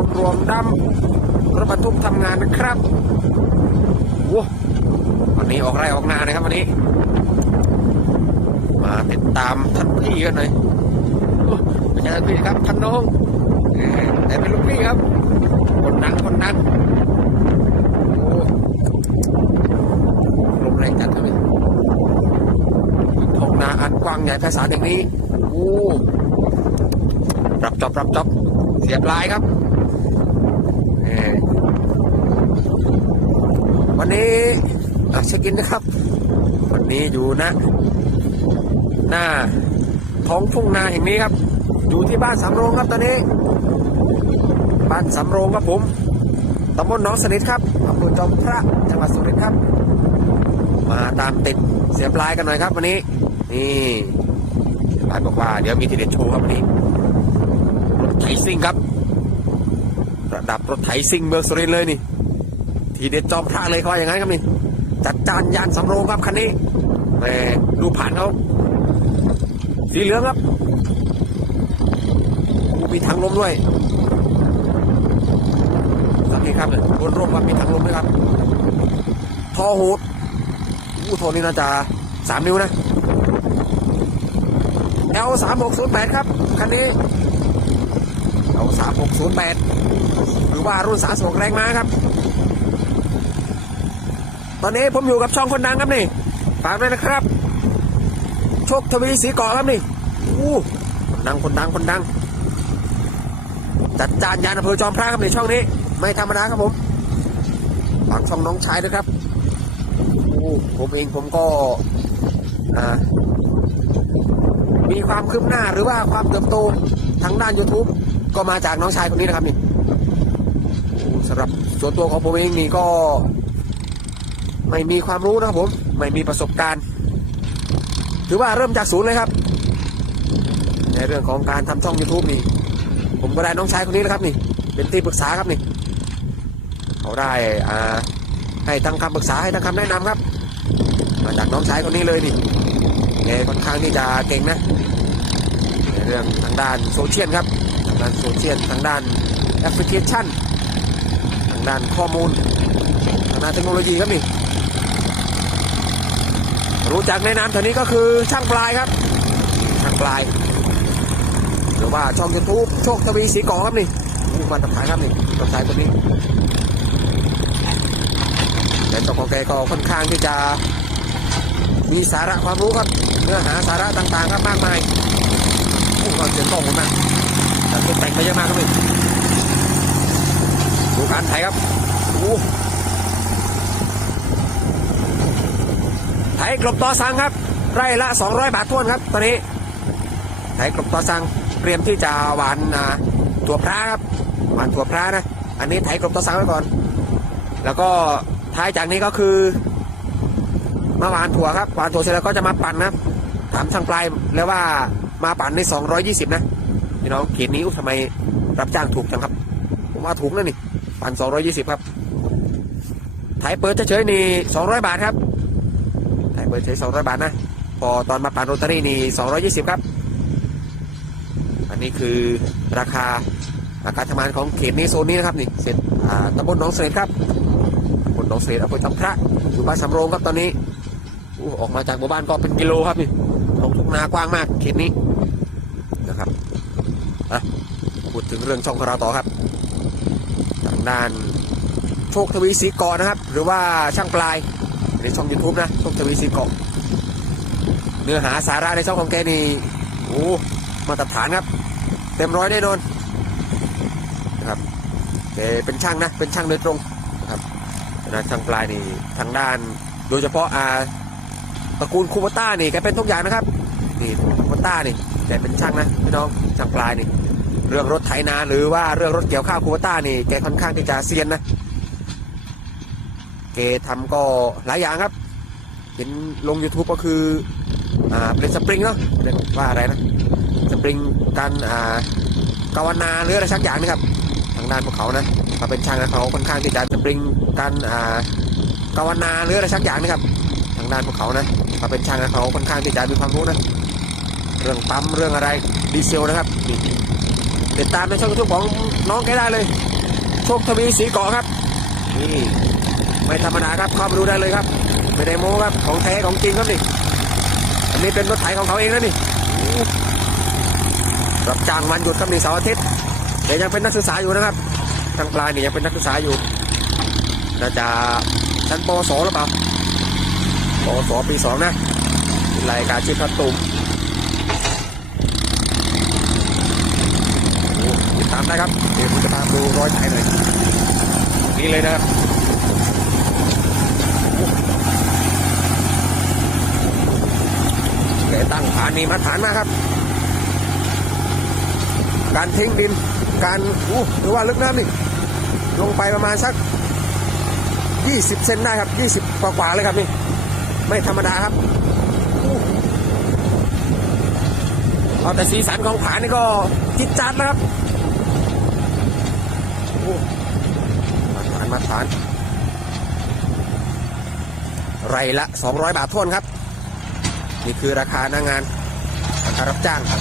ลรวมดำรถบรรทุกทำงานนะครับโอ้วันนี้ออกไร่ออกนานะครับวันนี้ มาติดตามท่านพี่กันหน่อยโอ้ไม่ใช่ท่านพี่ครับท่านน้องแต่เป็นลูกพี่ครับคนดังคนดังโอ้ลมแรงจัดเลยท้องนาอันกว้างใหญ่ไพศาลอย่างนี้โอ้รับจอบรับจอบเสียบลายครับเออ วันนี้เช็คอินนะครับ วันนี้อยู่นะ หน้าท้องทุ่งนาแห่งนี้ครับ อยู่ที่บ้านสำโรงครับตอนนี้ บ้านสำโรงครับผมตำบลหนองสนิทครับอำเภอจอมพระจังหวัดสุรินทร์ครับ มาตามติดเสียบลายกันหน่อยครับ วันนี้ นี่ลายบอกว่าเดี๋ยวมีทีเด็ดโชว์ครับวันนี้รถไถซิ่งครับ ระดับรถไถซิ่งเมืองสุรินทร์เลยนี่ ทีเด็ดจอมพระเลยเขาอย่างนั้นครับนี่จัดจานยานสำโรงครับคันนี้แหมดูผ่านเขาสีเหลืองครับโอ้มีถังลมด้วยสังเกตครับเนี่ยบนร่มครับมีถังลมด้วยครับท่อหูดอู้ท่อนี้น่าจะสามนิ้วนะ L สามหกศูนย์แปดครับคันนี้ L สามหกศูนย์แปดหรือว่ารุ่นสาสกแรงม้าครับ ตอนนี้ผมอยู่กับช่องคนดังครับนี่ฝากด้วยนะครับ โชคทวีสีเกาะครับนี่อู้คนดังคนดังคนดัง จัดจานยานอำเภอจอมพระครับในช่องนี้ ไม่ธรรมดาครับผมฝากช่องน้องชายด้วยครับอู้ผมเองผมก็อ่ามีความคืบหน้าหรือว่าความเติบโตทางด้าน YouTube ก็มาจากน้องชายคนนี้นะครับนี่สำหรับส่วนตัวของผมเองนี่ก็ ไม่มีความรู้นะครับผม ไม่มีประสบการณ์ ถือว่าเริ่มจากศูนย์เลยครับ ในเรื่องของการทำช่อง YouTube นี่ ผมก็ได้น้องชายคนนี้นะครับนี่ เป็นที่ปรึกษาครับนี่ เขาได้อ่าให้ทั้งคำปรึกษาให้ทั้งคำแนะนำครับ มาจากน้องชายคนนี้เลยนี่แกค่อนข้างที่จะเก่งนะในเรื่องทางด้านโซเชียลครับ ทางด้านโซเชียลทางด้านแอปพลิเคชัน ทางด้านข้อมูลทางด้านเทคโนโลยีครับนี่ รู้จักในนามแถวนี้ก็คือช่างปลายครับ ช่างปลาย หรือว่าช่องยูทูบโชคทวีสีกอครับนี่ผู้มาตรฐานครับนี่ตรฐานคนนี้แต่ตัวของแกก็ค่อนข้างที่จะมีสาระความรู้ครับเนื้อหาสาระต่างๆครับมากมายผู้ก่อนเสียงกล้องผมนะแต่ตกแต่งไปเยอะมากครับนี่ดูการถ่ายครับโอ้ ไถกลบต่อสังครับ ไร่ละ 200 บาททวนครับตอนนี้ ไถกลบต่อสังเตรียมที่จะหวานถั่วพระครับหวานถั่วพระนะ อันนี้ไถกลบต่อสังไว้ก่อน แล้วก็ท้ายจากนี้ก็คือ มาหวานถั่วครับหวานถั่วเสร็จแล้วก็จะมาปั่นนะครับถามทางปลายแล้วว่ามาปั่นใน 220 นะพี่น้องเขียนนี้อุ๊ยทำไมรับจ้างถูกจังครับ ผมว่าถูกนะนี่ปั่น220 ครับไถเปิดเฉยๆนี่200 บาทครับ ไทยเบอร์ใช้200บาทนะ พอตอนมาปั่นโรตารี่นี่220ครับ อันนี้คือราคาอาการทำงานของเขตนี้โซนนี้นะครับนี่เสร็จตำบลหนองเสร็จครับตำบลหนองเสร็จอำเภอจำพระอยู่บ้านสำโรงครับตอนนี้ออกมาจากหมู่บ้านก็เป็นกิโลครับนี่ตรงทุ่งนากว้างมากเขตนี้นะครับอะพูดถึงเรื่องช่องของเราต่อครับทางด้านโชคทวีศรีกรนะครับ หรือว่าช่างปลาย ในช่อง YouTube นะช่องทวีซีกบเนื้อหาสาระในช่องของแกนี่โอ้มาตรฐานครับ เต็มร้อยแน่นอนนะครับแกเป็นช่างนะเป็นช่างโดยตรงนะครับนะช่างปลายนี่ทางด้าน โดยเฉพาะอาตระกูลคูปต้านี่แกเป็นทุกอย่างนะครับนี่คูปต้านี่แกเป็นช่างนะพี่น้องช่างปลายนี่เรื่องรถไถนาหรือว่าเรื่องรถเกี่ยวข้าวคูปต้านี่แกค่อนข้างที่จะเซียนนะ กทำก็หลายอย่างครับ เห็นลง YouTube ก็คืออ่าเป็นสปริงเนาะเรียกว่าอะไรนะสปริงการอ่ากาวนาหรืออะไรสักอย่างนะครับ ทางด้านพวกเขานะเขาเป็นช่างนะเขาค่อนข้างที่จะสปริงการอ่ากาวนาหรืออะไรสักอย่างนะครับ ทางด้านพวกเขานะเขาเป็นช่างนะเขาค่อนข้างที่จะมีความรู้นะเรื่องปั๊มเรื่องอะไรดีเซลนะครับติดตามในช่องยูทูบของน้องแกได้เลยโชคทวีสีเกาะครับนี่ ไม่ธรรมดาครับเข้ามาดูได้เลยครับไม่ได้โม้ครับของแท้ของจริงครับนี่อันนี้เป็นรถไถของเขาเองนะนี่รับจ้างวันหยุดครับนี่เสาร์อาทิตย์แต่ยังเป็นนักศึกษาอยู่นะครับทางปลายนี่ยังเป็นนักศึกษาอยู่น่าจะชั้นปวสหรือเปล่าปวสปีสองนะรายการชื่อพัดตุมติดตามได้ครับเดี๋ยวผมจะพาดูรอยไถหน่อยนี่เลยนะครับ แกตั้งฐานมีมาตรฐานมากครับ การทิ้งดิน การอู้หรือว่าลึกน้ำนี่ลงไปประมาณสัก 20 เซนได้ครับ 20 กว่ากว่าเลยครับนี่ ไม่ธรรมดาครับอเอาแต่สีสันของผานี่ก็จิตจัดนะครับมาฐานมาฐาน ไรละ 200 บาททวนครับ นี่คือราคาหน้างานราคารับจ้างครับ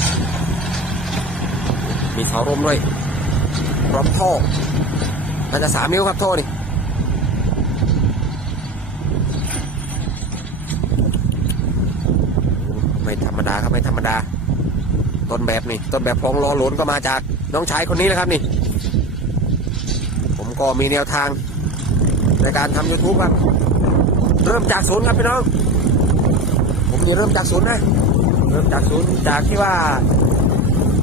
มีเสาร่มด้วยพร้อมท่อน่าจะสามนิ้วครับท่อนี่ไม่ธรรมดาครับไม่ธรรมดา ต้นแบบนี่ต้นแบบของรอหลนก็มาจากน้องชายคนนี้แหละครับนี่ ผมก็มีแนวทางในการทำ YouTube ครับ เริ่มจากศูนย์ครับพี่น้อง ผมจะเริ่มจากศูนย์นะเริ่มจากศูนย์จากที่ว่า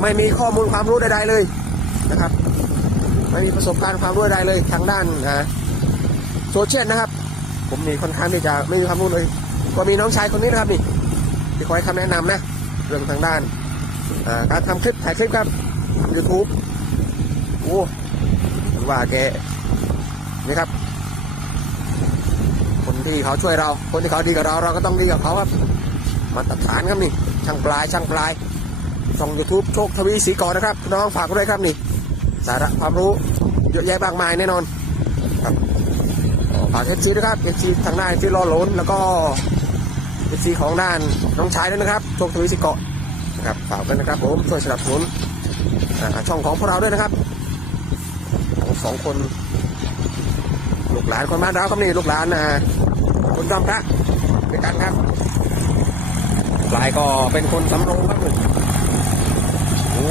ไม่มีข้อมูลความรู้ใดๆเลยนะครับ ไม่มีประสบการณ์ความรู้ใดๆเลยทางด้านอ่าโซเชียลนะครับ ผมนี่ค่อนข้างที่จะไม่มีความรู้เลย ก็มีน้องชายคนนี้นะครับนี่ที่คอยคำแนะนำนะเรื่องทางด้านการทำคลิปถ่ายคลิปครับทำยูทูบโอ้ว่าแกนี่ครับ คนที่เขาช่วยเรา คนที่เขาดีกับเราเราก็ต้องดีกับเขาครับ มาตรฐานครับนี่ ช่างปลายช่างปลายช่องยูทูบโชคทวีสีก่อนนะครับน้องฝากด้วยครับนี่ สาระความรู้เยอะแยะมากมายแน่นอนครับฝากเอฟซีด้วยครับเอฟซีทางด้านที่รอหลนแล้วก็เอฟซีของด้านน้องชายด้วยนะครับโชคทวีสีเกาะนะครับฝากกันนะครับผมช่วยสนับสนุนช่องของพวกเราด้วยนะครับทั้งสองคนลูกหลานคนบ้านเราครับนี่ลูกหลานอ่าคุณจอมพระด้วยกันครับ ลายก็เป็นคนสำโรงครับนี่โอ้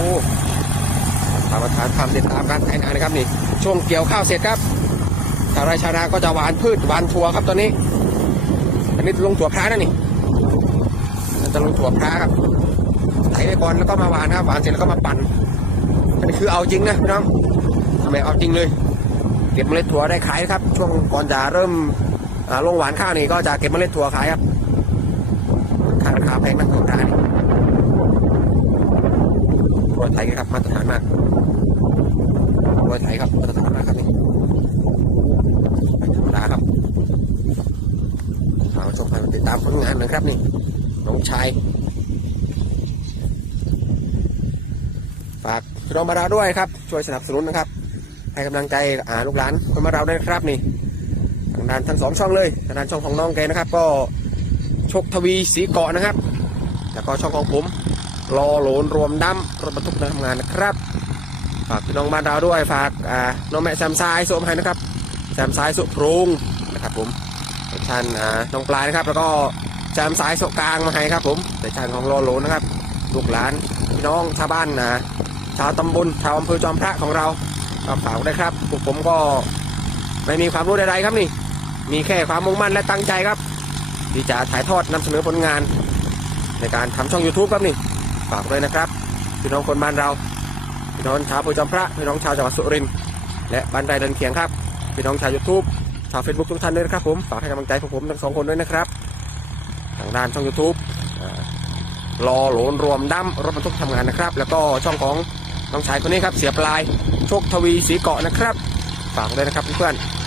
ทางประธานทำติดตามการไถนานะครับนี่ ช่วงเกี่ยวข้าวเสร็จครับชาวไร่ชาวนาก็จะหวานพืชหวานถั่วครับตอนนี้ อันนี้ลงถั่วพระนะนี่จะลงถั่วพระครับไถไปก่อนแล้วก็มาหวานครับหวานเสร็จแล้วก็มาปั่นอันนี้คือเอาจริงนะพี่น้องทำไมเอาจริงเลย เก็บเมล็ดถั่วได้ขายครับ ช่วงก่อนจะเริ่มลงหวานข้าวนี่ก็จะเก็บเมล็ดถั่วขายครับ แพงนักถั่วได้รวยไทยครับมาตรฐานมากรวยไทยครับมาตรฐานมากครับนี่ไม่ธรรมดาครับฝากชมไปติดตามผลงานนะครับนี่น้องชายฝากพี่น้องมาราด้วยครับ ช่วยสนับสนุนนะครับ ให้กำลังใจอ่าลูกหลานคนมาเราด้วยนะครับนี่ทางด้านทั้งสองช่องเลยทางด้านช่องของน้องแกนะครับ ก็โชคทวีสีเกาะนะครับ แล้วก็ช่องของผมรอโหลนรวมดำรถบรรทุกนักทำงานนะครับฝากพี่น้องบ้านเราด้วยฝากอ่าน้องแม่แซมซายสวมให้นะครับแซมซายสุพรุงนะครับผมท่านอ่าน้องปลายนะครับ แล้วก็แซมซายสุกลางมาให้ครับผมในชานของรอโหลนนะครับลูกหลานพี่น้องชาวบ้านนะชาวตำบลชาวอำเภอจอมพระของเราก็ฝากได้วยครับพวกผมก็ไม่มีความรู้ใดๆครับนี่ มีแค่ความมุ่งมั่นและตั้งใจครับ ที่จะถ่ายทอดนำเสนอผลงาน ในการทำช่อง YouTube ครับนี่ฝากด้วยนะครับพี่น้องคนบ้านเราพี่น้องชาวอำเภอจอมพระพี่น้องชาวจังหวัดสุรินทร์และบ้านใดเดินเคียงครับพี่น้องชาว YouTube ชาว Facebook ทุกท่านด้วยนะครับผมฝากให้กำลังใจพวกผมทั้งสองคนด้วยนะครับทางด้านช่อง YouTube อ่ารอโหลนรวมดั้มรถบรรทุกทำงานนะครับ แล้วก็ช่องของน้องชายคนนี้ครับเสียปลายโชคทวีสีเกาะนะครับฝากด้วยนะครับเพื่อนๆ